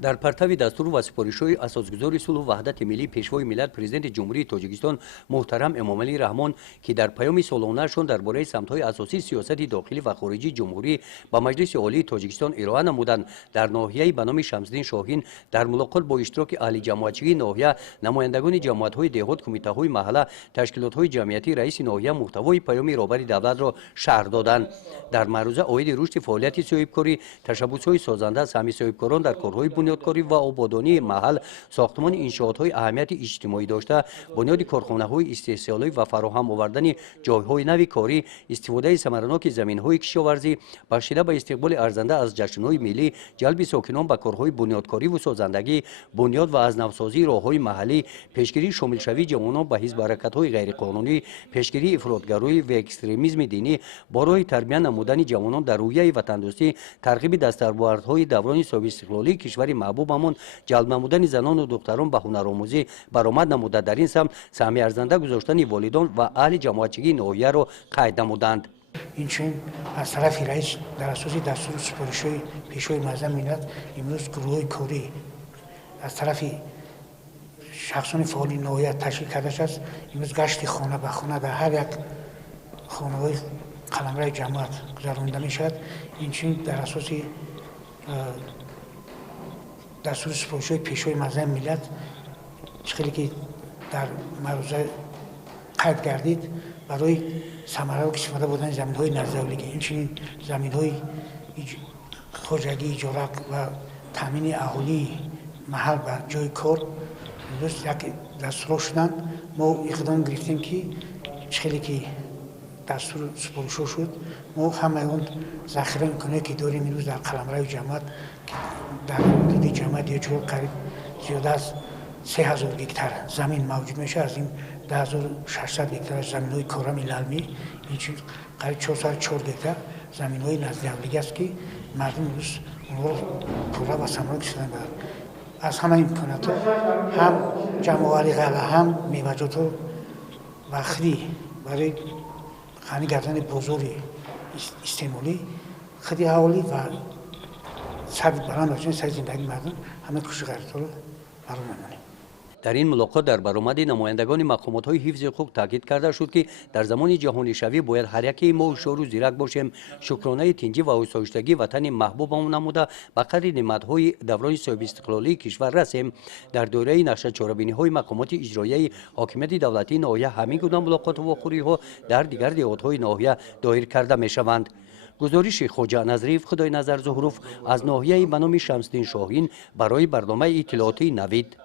در پرتو دستور و سپارش‌های اساسگذار صلح و وحدت ملی پیشوای ملت پرزیدنت جمهوری تاجیکستان محترم امامعلی رحمان که در پیام سالانه‌شان درباره سمت‌های اساسی سیاست داخلی و خارجی جمهوری با مجلس عالی تاجیکستان ارائه نمودند، در ناحیه به نام شمس‌الدین شاهین در ملاقات با اشتراک اهل جماعتچی ناحیه، نمایندگان جماعت‌های دهات، کمیته‌های محله، تشکیلات‌های جمعیتی، رئیس ناحیه محتوای پیام رهبر دولت را شرح دادند. در معروضه عاید رشد فعالیت صاحبکاری، تشبث‌های سازنده از همه صاحبکاران در کارهای بنیادکاری و آبادانی محل، ساختمان انشاءات‌های اهمیت اجتماعی داشته، بنیاد کارخانه‌های استحصالی و فراهم آوردن جای‌های نو کاری، استفاده ثمرناک زمین‌های کشاورزی، بخشیده به استقبال ارزنده از جشن‌های ملی، جلب ساکنان به کارهای بنیادکاری و سازندگی، بنیاد و از نوسازی راه‌های محلی، پیشگیری شامل شوی جوانان به حزب حرکت‌های غیرقانونی، پیشگیری افراطگرایی و اکستریمیسم دینی، برای تربیت نمودن جوانان در رویه وطن‌دوستی، ترغیب دستاوردهای دوران صاحب استقلالی کشور محبوبمان، جلب نمودن زنان و دختران به هنرآموزی برآمد نموده، در این سهم ارزنده گذاشتن والدان و اهل جماعتچی ناحیه را قید نمودند. اینچنین از طرف رئیس در اساس دستور سپارش‌های پیشوای معظم ملت امروز گروه‌های کاری از طرف شخصان فعال ناحیه تشکیل کرده است. امروز گشت خانه به خانه در هر یک خانه‌های قلمرو جماعت گذرانده می‌شود. اینچنین در اساس دستور سپارش‌های پیشوای معظم ملت خیلی که در معروضه قید گردید برای ثمره و استفاده بودن زمین‌های نزداولیگی، اینچنین زمین‌های خوجگی، اجاره و تامین اهالی محل و جای کار امروز یک دستور شدن. ما اقدام گرفتیم که خیلی که دستور سپارش‌ها شد، ما همه اون ذخیره می‌کنه که داریم امروز در قلمرو جماعت در حدود جماعت یه جور قریب زیاده از 3000 گیگتر زمین موجود میشه. از این 10600 گیگتر زمین‌های کارم علمی، این چیز قریب 404 گیگتر زمین‌های نزدیکی است که مردم امروز اونها پورا و ثمره کشیدن دارند. از همه امکانات هم جمع‌آوری غله، هم میوه‌جات و خرید برای غنی کردن بازار استعمالی، خرید اهالی و ثبت برآمد بچه‌های سر زندگی مردم همه کوشش غیرت‌ها رو برآورده می‌کنیم. در این ملاقات در برآمد نمایندگان مقامات‌های حفظ حقوق تاکید کرده شد که در زمان جهانی شوی باید هر یک ما شعور و زیرک باشیم، شکرانه تنجی و آسایشگی وطن محبوبمون نموده به قدر نعمت‌های دوران صاحب استقلالی کشور رسیم. در دوره نقشه چاره‌بینی‌های مقامات اجرایی حاکمیت دولتی ناحیه همین گونه ملاقات و خوری‌ها در دیگر دهات‌های ناحیه دایر کرده می‌شوند. گزارش خواجه نظریف خدای نظر ظهروف از ناحیه به نام شمس‌الدین شاهین برای برنامه اطلاعاتی نوید.